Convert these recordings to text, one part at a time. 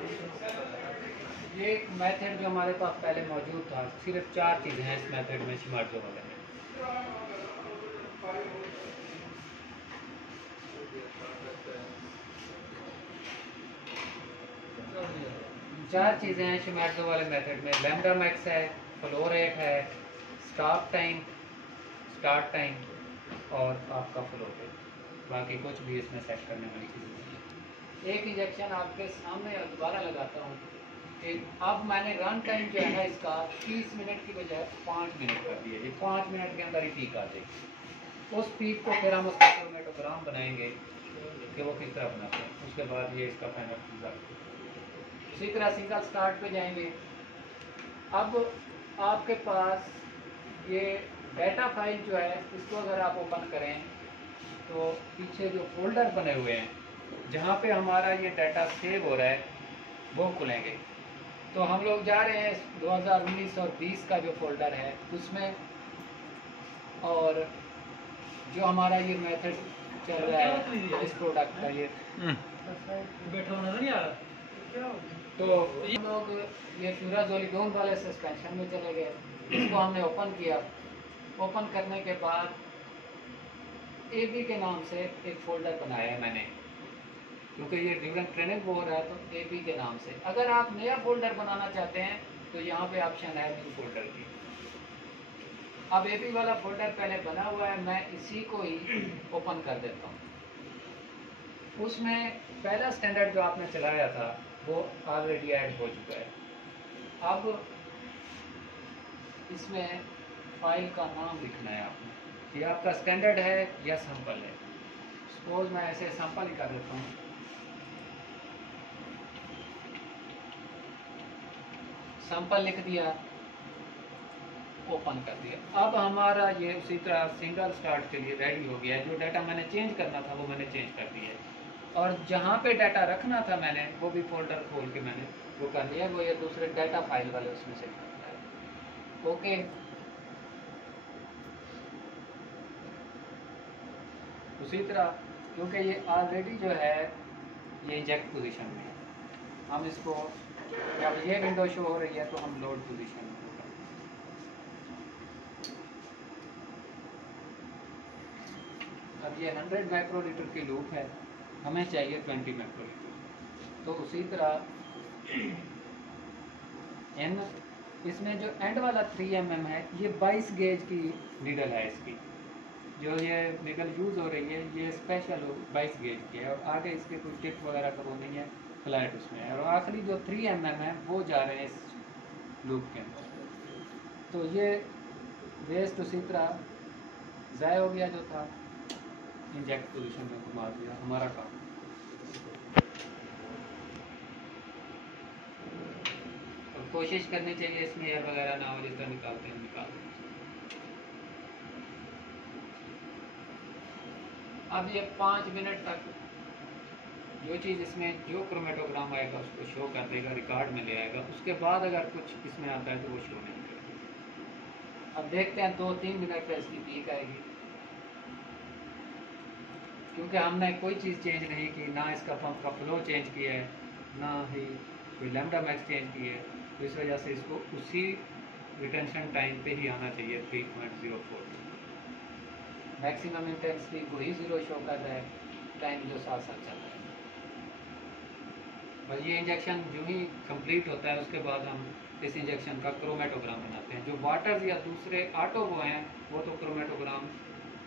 ये एक मेथड जो हमारे पास पहले मौजूद था, सिर्फ 4 चीज़ें हैं इस मेथड में, शिमार्जो वाले में। चार चीज़ें हैं शिमार्जो वाले मेथड में। लैम्डा मैक्स है, फ्लो रेट है, स्टॉप टाइम, स्टार्ट टाइम और आपका फ्लो रेट। बाकी कुछ भी इसमें सेट करने वाली चीज़ नहीं है। एक इंजेक्शन आपके सामने दोबारा लगाता हूँ। अब मैंने रन टाइम जो है ना इसका 30 मिनट की बजाय 5 मिनट कर दिया। ये 5 मिनट के अंदर ही पीक आ जाएगी। उस पीक को फिर हम उसका क्रोमेटोग्राम बनाएंगे कि वो किस तरह बनाते हैं। उसके बाद ये इसका फाइनल रिजल्ट। इसी तरह सिंगल स्टार्ट पे जाएंगे। अब आपके पास ये डाटा फाइल जो है, इसको अगर आप ओपन करें तो पीछे जो फोल्डर बने हुए हैं जहाँ पे हमारा ये डाटा सेव हो रहा है वो खुलेंगे। तो हम लोग जा रहे हैं 2019 और 20 का जो फोल्डर है उसमें, और जो हमारा ये मेथड चल रहा है इस प्रोडक्ट का, ये बैठा होना नहीं आ रहा। तो हम लोग ये फ्यूराजोलिडोन वाले सस्पेंशन में चले गए। इसको हमने ओपन किया। ओपन करने के बाद AB के नाम से एक फोल्डर बनाया है मैंने, क्योंकि ये ड्यूरेंट ट्रेनिंग हो रहा है तो AB के नाम से। अगर आप नया फोल्डर बनाना चाहते हैं तो यहाँ पे ऑप्शन है न्यू फोल्डर की। अब AB वाला फोल्डर पहले बना हुआ है, मैं इसी को ही ओपन कर देता हूँ। उसमें पहला स्टैंडर्ड जो आपने चलाया था वो ऑलरेडी ऐड हो चुका है। अब इसमें फाइल का नाम लिखना है आपने, ये आपका स्टैंडर्ड है या सैंपल है। सपोज मैं ऐसे सैंपल ही कर देता हूँ। सैंपल लिख दिया, ओपन कर दिया। अब हमारा ये उसी तरह सिंगल स्टार्ट के लिए रेडी हो गया है। जो डाटा मैंने चेंज करना था वो मैंने चेंज कर दिया है, और जहाँ पे डाटा रखना था मैंने वो भी फोल्डर खोल के मैंने वो कर लिया। वो ये दूसरे डाटा फाइल वाले उसमें से करता है। ओके, उसी तरह क्योंकि ये ऑलरेडी जो है ये इंजेक्ट पोजीशन में है, हम इसको जब ये विंडो शो हो रही है तो हम लोड पोजीशन में होगा। अब ये 100 माइक्रोलीटर की लूप है, हमें चाहिए 20 माइक्रोलीटर। तो उसी तरह एन इसमें जो एंड वाला 3 mm है, ये 22 गेज की नीडल है। इसकी जो ये निकल यूज़ हो रही है ये स्पेशल 22 गेज की है, और आगे इसके कोई टिप वगैरह का वो नहीं है, फ्लैट उसमें है। और आखिरी जो 3 mm है वो जा रहे हैं इस लूप के अंदर। तो ये वेस्ट उसी तरह ज़ाय हो गया जो था, इंजेक्ट पोजीशन में घुमा दिया, हमारा काम। और कोशिश करनी चाहिए इसमें एयर वगैरह ना हो, जिस तरह निकालते हैं निकाल दें। अब ये 5 मिनट तक जो चीज़ इसमें जो क्रोमेटोग्राम आएगा उसको शो कर देगा, रिकॉर्ड में ले आएगा। उसके बाद अगर कुछ इसमें आता है तो वो शो नहीं करेगा। अब देखते हैं 2-3 मिनट पर इसकी पीक आएगी, क्योंकि हमने कोई चीज़ चेंज नहीं की, ना इसका पंप का फ्लो चेंज किया है, ना ही कोई लैम्डा मैक्स चेंज की है। तो इस वजह से इसको उसी रिटेंशन टाइम पे ही आना चाहिए 3.04। मैक्सिमम इंटेंसिटी को ही 0 शो कर रहा है, टाइम जो साथ साथ चल रहा है। और ये इंजेक्शन जो ही कंप्लीट होता है उसके बाद हम इस इंजेक्शन का क्रोमेटोग्राम बनाते हैं। जो वाटर्स या दूसरे ऑटो वो हैं वो तो क्रोमेटोग्राम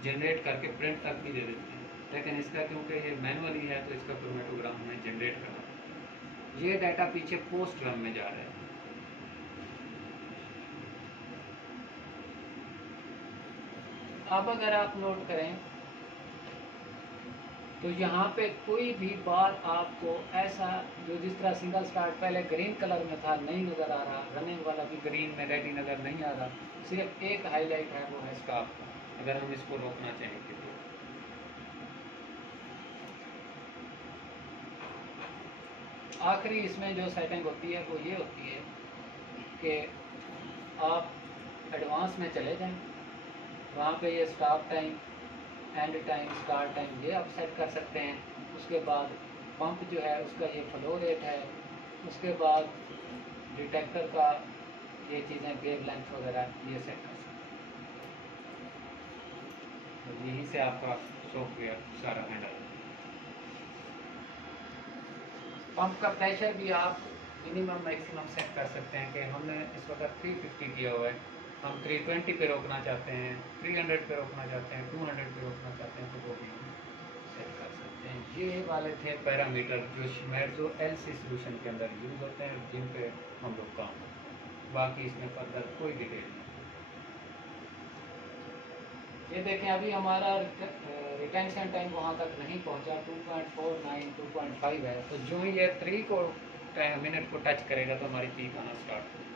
जनरेट करके प्रिंट तक भी दे देते हैं, लेकिन इसका क्योंकि ये मैनुअली है तो इसका क्रोमेटोग्राम हमें जनरेट करना है। ये डाटा पीछे पोस्ट रन में जा रहा है। अब अगर आप नोट करें तो यहाँ पे कोई भी बार आपको ऐसा जो जिस तरह सिंगल स्टार्ट पहले ग्रीन कलर में था नहीं नज़र आ रहा, रनिंग वाला भी ग्रीन में रेडी नज़र नहीं आ रहा, सिर्फ एक हाईलाइट है वो है स्टॉप का। अगर हम इसको रोकना चाहेंगे तो आखिरी इसमें जो सेटिंग होती है वो ये होती है कि आप एडवांस में चले जाएं, वहाँ पे ये stop time, and time, start time ये आप सेट कर सकते हैं। उसके बाद पंप जो है उसका ये फ्लो रेट है, उसके बाद डिटेक्टर का ये चीज़ें वेव लेंथ वगैरह ये सेट कर सकते हैं। तो यहीं से आपका सॉफ्टवेयर सारा हैंडल। पंप का प्रेशर भी आप मिनिमम मैक्सिमम सेट कर सकते हैं कि हमने इस वक्त 350 किया हुआ है, हम 320 पे रोकना चाहते हैं, 300 पे रोकना चाहते हैं, 200 पे रोकना चाहते हैं, तो वो भी हम सेट कर सकते हैं। ये वाले थे पैरामीटर जो Schmerzo LC सोल्यूशन के अंदर यूज़ होते हैं, जिन पे हम लोग काम करते हैं। बाकी इसमें फर्दर कोई डिटेल नहीं। ये देखें अभी हमारा रिटेंशन टाइम वहाँ तक नहीं पहुँचा, 2.49 2.5 है। तो जो ही ये 3 को मिनट को टच करेगा तो हमारी पीक आना स्टार्ट होगी।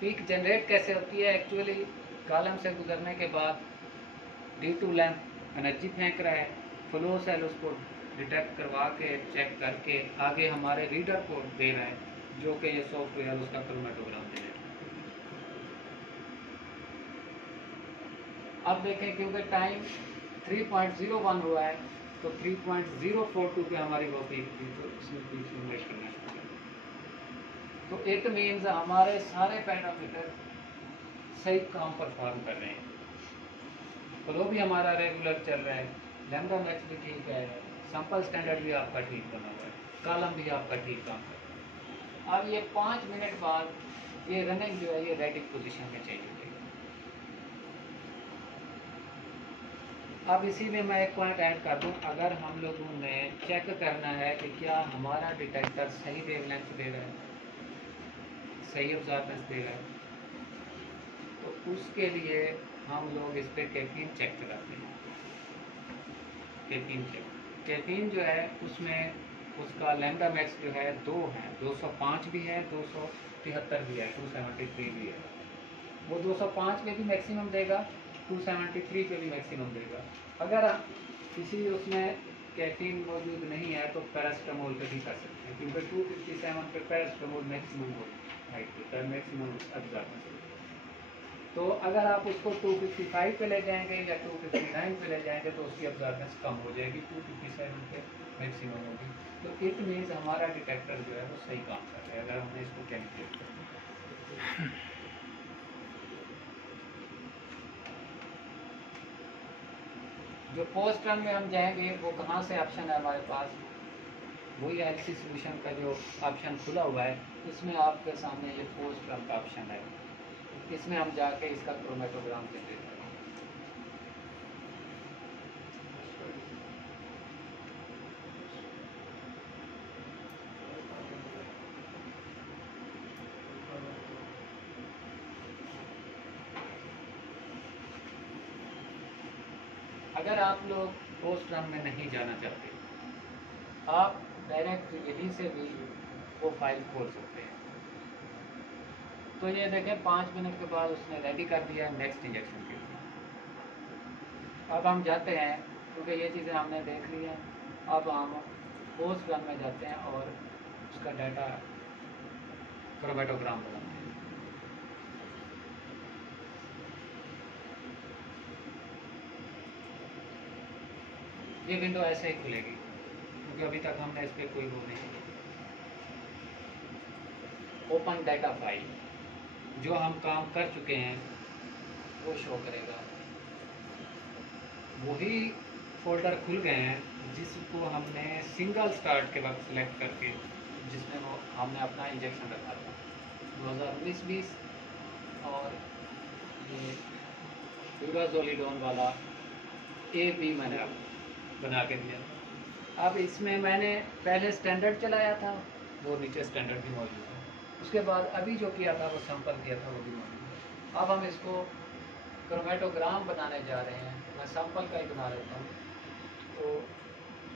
पीक जनरेट कैसे होती है? एक्चुअली कॉलम से गुजरने के बाद D2 लैंप एनर्जी फेंक रहा है, फ्लो सेल उसको डिटेक्ट करवा के चेक करके आगे हमारे रीडर को दे रहा है, जो कि ये सॉफ्टवेयर उसका क्रोमेटोग्राम दे रहा है। अब देखें क्योंकि टाइम 3.01 हुआ है तो 3.042 पे हमारी वो पीक थी, तो इसमें पीक जनरेट करना शुरू कर। तो इट मीन्स हमारे सारे पैरामीटर सही काम परफॉर्म कर रहे हैं। फ्लो भी हमारा रेगुलर चल रहा है, लैम्डा मैक्स भी ठीक है, सैंपल स्टैंडर्ड भी आपका ठीक बना हुआ है, कॉलम भी आपका ठीक काम कर रहा है। अब ये 5 मिनट बाद ये रनिंग जो है ये रेडी पोजीशन में चेंज हो जाएगी। अब इसी में मैं एक पॉइंट ऐड कर दूं, अगर हम लोगों ने चेक करना है कि क्या हमारा डिटेक्टर सही वेवलेंथ दे रहा है, सही अब्जॉर्बेंस दे रहा है, तो उसके लिए हम लोग इस पर कैफीन चेक कराते हैं। कैफीन जो है उसमें उसका लैम्डा मैक्स जो है 2 है, 205 भी है, 273 भी है, 273 भी है। वो 205 पे भी मैक्सिमम देगा, 273 पे भी मैक्सिमम देगा। अगर किसी उसमें कैफीन मौजूद नहीं है तो पैरास्टामोल पे भी कर सकते हैं, क्योंकि 257 पे पैरास्टामोल मैक्सिमम हाइट देता है, मैक्सिमम अब्जॉर्बेंस। तो अगर आप उसको 255 पे ले जाएंगे या 259 पे ले जाएंगे तो उसकी अब्जॉर्बेंस कम हो जाएगी, 257 पे मैक्सिमम होगी। तो इट मीन्स हमारा डिटेक्टर जो है वो सही काम कर रहा है अगर हमने इसको कैलकुलेट कर। जो पोस्ट रन में हम जाएंगे वो कहाँ से ऑप्शन है हमारे पास, वही एलसी सोल्यूशन का जो ऑप्शन खुला हुआ है, इसमें आपके सामने ये पोस्ट रन का ऑप्शन है, इसमें हम जाके इसका क्रोमेटोग्राम जनरेट करेंगे। अगर आप लोग पोस्ट रन में नहीं जाना चाहते, आप डायरेक्ट यहीं से भी वो फाइल खोल सकते हैं। तो ये देखें 5 मिनट के बाद उसने रेडी कर दिया नेक्स्ट इंजेक्शन के लिए। अब हम जाते हैं, क्योंकि ये चीज़ें हमने देख ली हैं, अब हम पोस्ट रन में जाते हैं और उसका डाटा क्रोमेटोग्राम बनाते हैं। ये विंडो ऐसे ही खुलेगी क्योंकि अभी तक हमने इस पर कोई वो नहीं किया। ओपन डाटा फाइल, जो हम काम कर चुके हैं वो शो करेगा। वही फोल्डर खुल गए हैं जिसको हमने सिंगल स्टार्ट के वक्त सिलेक्ट करके, जिसमें वो हमने अपना इंजेक्शन रखा था 2019-20 और ये ड्यूराजोलिडोन वाला AB मैंने अब बना के दिया। अब इसमें मैंने पहले स्टैंडर्ड चलाया था, वो नीचे स्टैंडर्ड भी मौजूद है। उसके बाद अभी जो किया था वो सैंपल किया था वो भी मौजूद है। अब हम इसको क्रोमेटोग्राम बनाने जा रहे हैं, मैं सैंपल का ही बना लेता हूँ। तो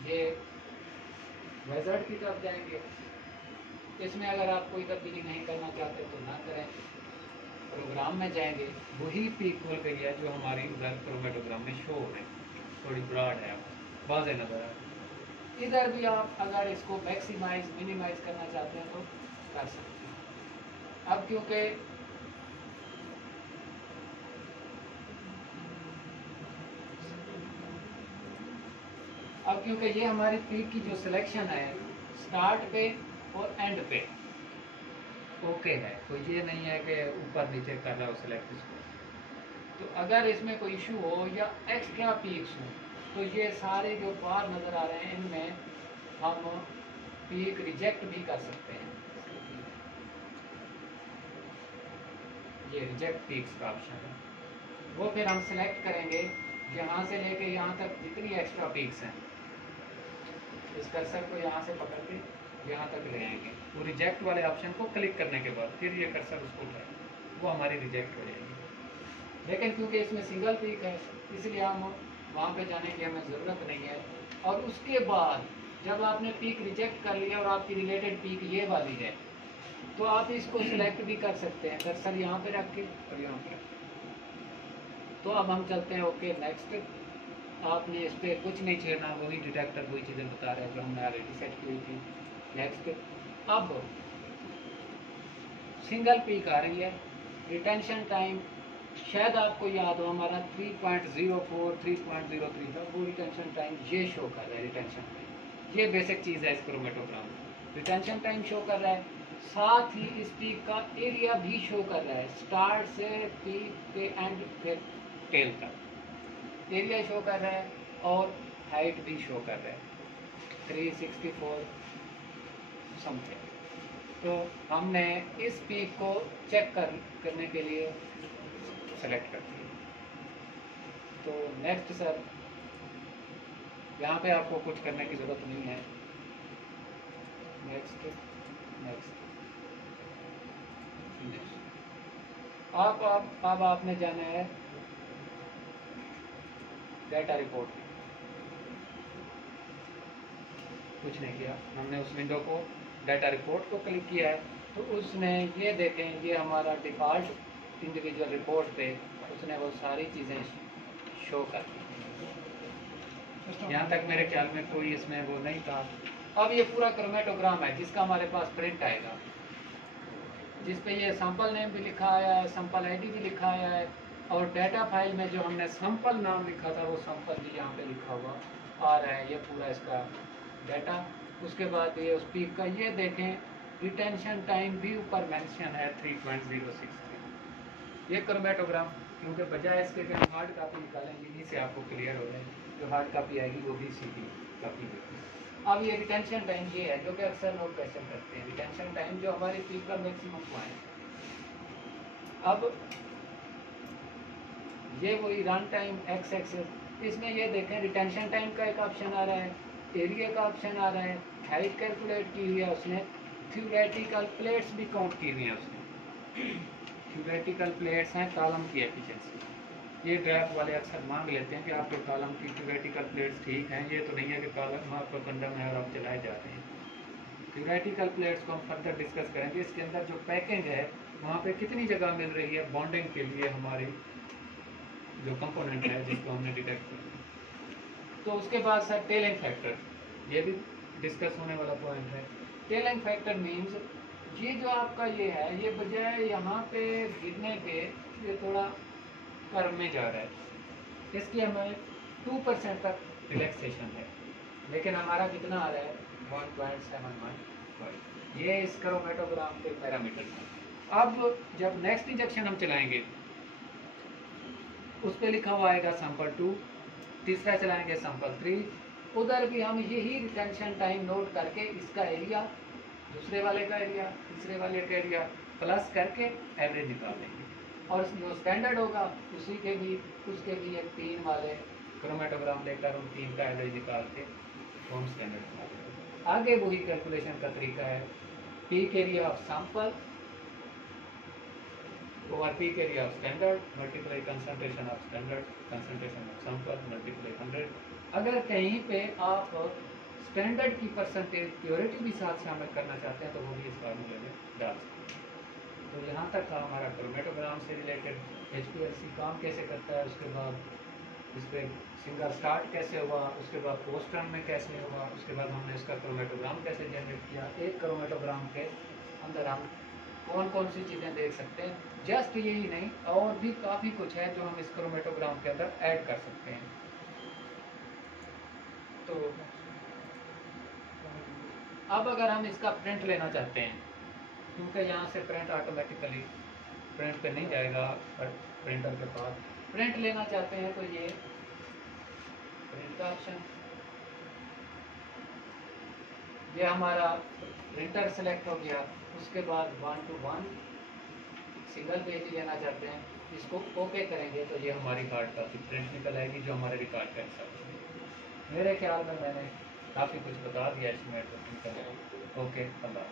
ये विज़ार्ड की तरफ जाएंगे, इसमें अगर आप कोई तब्दीली नहीं करना चाहते तो ना करें। प्रोग्राम में जाएंगे, वही पीक खोल गई है जो हमारी उधर क्रोमेटोग्राम में शो हो रही है, थोड़ी ब्रॉड है, वाज़ेह नज़र आ रहा है। इधर भी आप अगर इसको मैक्सिमाइज मिनिमाइज करना चाहते हैं तो कर सकते हैं। अब क्योंकि अब अब क्योंकि ये हमारी पीक की जो सिलेक्शन है स्टार्ट पे और एंड पे ओके है, कोई ये नहीं है कि ऊपर नीचे कर रहा हो सिलेक्ट इसको। तो अगर इसमें कोई इशू हो या एक्स्ट्रा पीक्स हो तो ये सारे जो बार नज़र आ रहे हैं इनमें हम पीक रिजेक्ट भी कर सकते हैं। ये रिजेक्ट पीक्स का ऑप्शन है, वो फिर हम सिलेक्ट करेंगे यहाँ से लेके यहाँ तक जितनी एक्स्ट्रा पीक्स हैं, इस कर्सर को यहाँ से पकड़ के यहाँ तक ले आएंगे। वो रिजेक्ट वाले ऑप्शन को क्लिक करने के बाद फिर ये कर्सर उसको उठाए, वो हमारी रिजेक्ट हो जाएगी। लेकिन क्योंकि इसमें सिंगल पीक है इसलिए हम वहाँ पे जाने की हमें ज़रूरत नहीं है। और उसके बाद जब आपने पीक रिजेक्ट कर लिया और आपकी रिलेटेड पीक ये वाली है तो आप इसको सिलेक्ट भी कर सकते हैं, कर्सर यहाँ पे रख के और यहाँ पे। तो अब हम चलते हैं ओके नेक्स्ट। आपने इस पर कुछ नहीं छेड़ना, वही डिटेक्टर वही चीज़ें बता रहे हैं जो हमने ऑलरेडी सेट की हुई थी। नेक्स्ट, अब सिंगल पीक आ रही है, रिटेंशन टाइम शायद आपको याद हो हमारा 3.04 3.03 था, वो रिटेंशन टाइम ये शो कर रहा है। रिटेंशन टाइम ये बेसिक चीज़ है इस क्रोमेटोग्राम में, रिटेंशन टाइम शो कर रहा है, साथ ही इस पीक का एरिया भी शो कर रहा है, स्टार्ट से पीक के एंड फिर टेल तक एरिया शो कर रहा है और हाइट भी शो कर रहा है 364 समथिंग। तो हमने इस पीक को चेक करने के लिए सेलेक्ट कर दिया। तो नेक्स्ट सर, यहाँ पे आपको कुछ करने की ज़रूरत नहीं है। नेक्स्ट नेक्स्ट अब आपने जाना है डाटा रिपोर्ट में। कुछ नहीं किया हमने, उस विंडो को डाटा रिपोर्ट को क्लिक किया है तो उसने ये देखें ये हमारा डिफ़ॉल्ट इंडिविजुअल रिपोर्ट पे उसने वो सारी चीज़ें शो कर दी। यहाँ तक मेरे ख्याल में कोई इसमें वो नहीं था। अब ये पूरा क्रोमेटोग्राम है जिसका हमारे पास प्रिंट आएगा, जिस पे ये सैंपल नेम भी लिखा आया है, सैंपल आईडी भी लिखा आया है और डाटा फाइल में जो हमने सैंपल नाम लिखा था वो सैंपल भी यहाँ पे लिखा हुआ आ रहा है। ये पूरा इसका डाटा। उसके बाद ये उस पीक का ये देखें रिटेंशन टाइम भी ऊपर मेंशन है 3.063। ये क्रोमेटोग्राम क्योंकि बजाय इसके कि हम हार्ड कापी निकालेंगे, इन्हीं से आपको क्लियर हो जाए, जो हार्ड कापी आएगी वो भी सीधी कापी होगी। अब ये रिटेंशन टाइम ये है जो कि अक्सर लोग क्वेश्चन करते हैं, रिटेंशन टाइम जो हमारी पीक का मैक्सिमम पॉइंट। अब ये वही रन टाइम एक्स एक्सेस, इसमें ये देखें रिटेंशन टाइम का एक ऑप्शन आ रहा है, एरिया का ऑप्शन आ रहा है, हाइट कैलकुलेट की हुई है उसने, थ्योरेटिकल प्लेट्स भी काउंट की हुई हैं उसने। थ्योरेटिकल प्लेट्स हैं कॉलम की एफिशिएंसी। ये ग्राफ वाले अक्सर मांग लेते हैं कि आपके कॉलम की थ्योरेटिकल प्लेट्स ठीक हैं, ये तो नहीं है कि कॉलम आपका कंडम है और आप चलाए जा रहे हैं। थ्योरेटिकल प्लेट्स को हम फर्दर डिस्कस करेंगे। इसके अंदर जो पैकिंग है वहाँ पे कितनी जगह मिल रही है बॉन्डिंग के लिए हमारी जो कंपोनेंट है जिसको हमने डिटेक्ट किया। तो उसके बाद सर टेलिंग फैक्टर, ये भी डिस्कस होने वाला पॉइंट है। टेलिंग फैक्टर मीन्स ये जो आपका ये है ये बजाय यहाँ पे गिरने पे ये थोड़ा कर्व में जा रहा है, इसकी हमें 2% तक रिलैक्सेशन है, लेकिन हमारा कितना आ रहा है 1.71। ये इस क्रोमेटोग्राम के पैरामीटर है। अब जब नेक्स्ट इंजेक्शन हम चलाएंगे उस पर लिखा हुआ आएगा सैंपल 2, तीसरा चलाएंगे सैंपल 3, उधर भी हम यही रिटेंशन टाइम नोट करके इसका एरिया, दूसरे वाले का एरिया, तीसरे वाले का एरिया प्लस करके एवरेज निकाल लेंगे और जो स्टैंडर्ड होगा उसके भी एक 3 वाले क्रोमेटोग्राम लेकर उन 3 का एवरेज निकाल के हम स्टैंडर्ड निकाल लेंगे। आगे वही कैलकुलेशन का तरीका है, peak area of sample over peak area of standard multiply concentration of standard concentration of sample multiply 100। अगर कहीं पे आप स्टैंडर्ड की परसेंटेज प्योरिटी भी साथ शामिल करना चाहते हैं तो वो भी इस फार्मूले में डाल सकते हैं। तो यहाँ तक था हमारा क्रोमेटोग्राम से रिलेटेड। HPLC काम कैसे करता है, उसके बाद इस पर सिंगल स्टार्ट कैसे हुआ, उसके बाद पोस्ट रन में कैसे हुआ, उसके बाद हमने इसका क्रोमेटोग्राम कैसे जनरेट किया। एक क्रोमेटोग्राम के अंदर हम कौन कौन सी चीज़ें देख सकते हैं, जस्ट यही नहीं और भी काफ़ी कुछ है जो हम इस क्रोमेटोग्राम के अंदर ऐड कर सकते हैं। तो अब अगर हम इसका प्रिंट लेना चाहते हैं, क्योंकि यहाँ से प्रिंट ऑटोमेटिकली प्रिंट पे नहीं जाएगा, प्रिंटर के पास प्रिंट लेना चाहते हैं तो ये प्रिंट का ऑप्शन, ये हमारा प्रिंटर सेलेक्ट हो गया। उसके बाद 1 to 1 सिंगल पेज लेना चाहते हैं, इसको ओके करेंगे तो ये हमारी हार्ड कॉपी प्रिंट निकल आएगी जो हमारे रिकॉर्ड का हिसाब। मेरे ख्याल में मैंने काफ़ी कुछ बता दिया इसमें। ओके, अल्लाह।